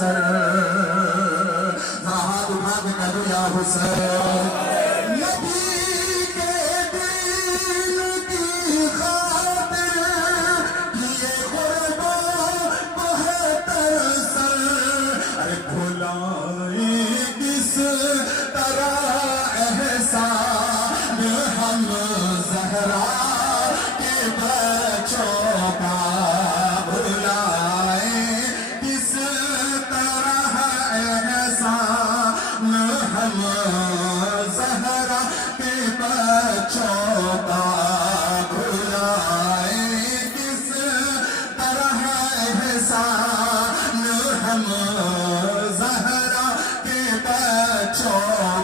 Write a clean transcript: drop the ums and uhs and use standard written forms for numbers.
سر ہاتھ اٹھا کے کہہ دو یا حسین نبی کے دل کی خاطر کیے قربان بہتر سر ارے بھلائیں کس طرح احسان ہم زہرا کے بچوں کا زہرا کے بچوں کا بھلائیں کس طرح احسان ہم زہرا کے بچوں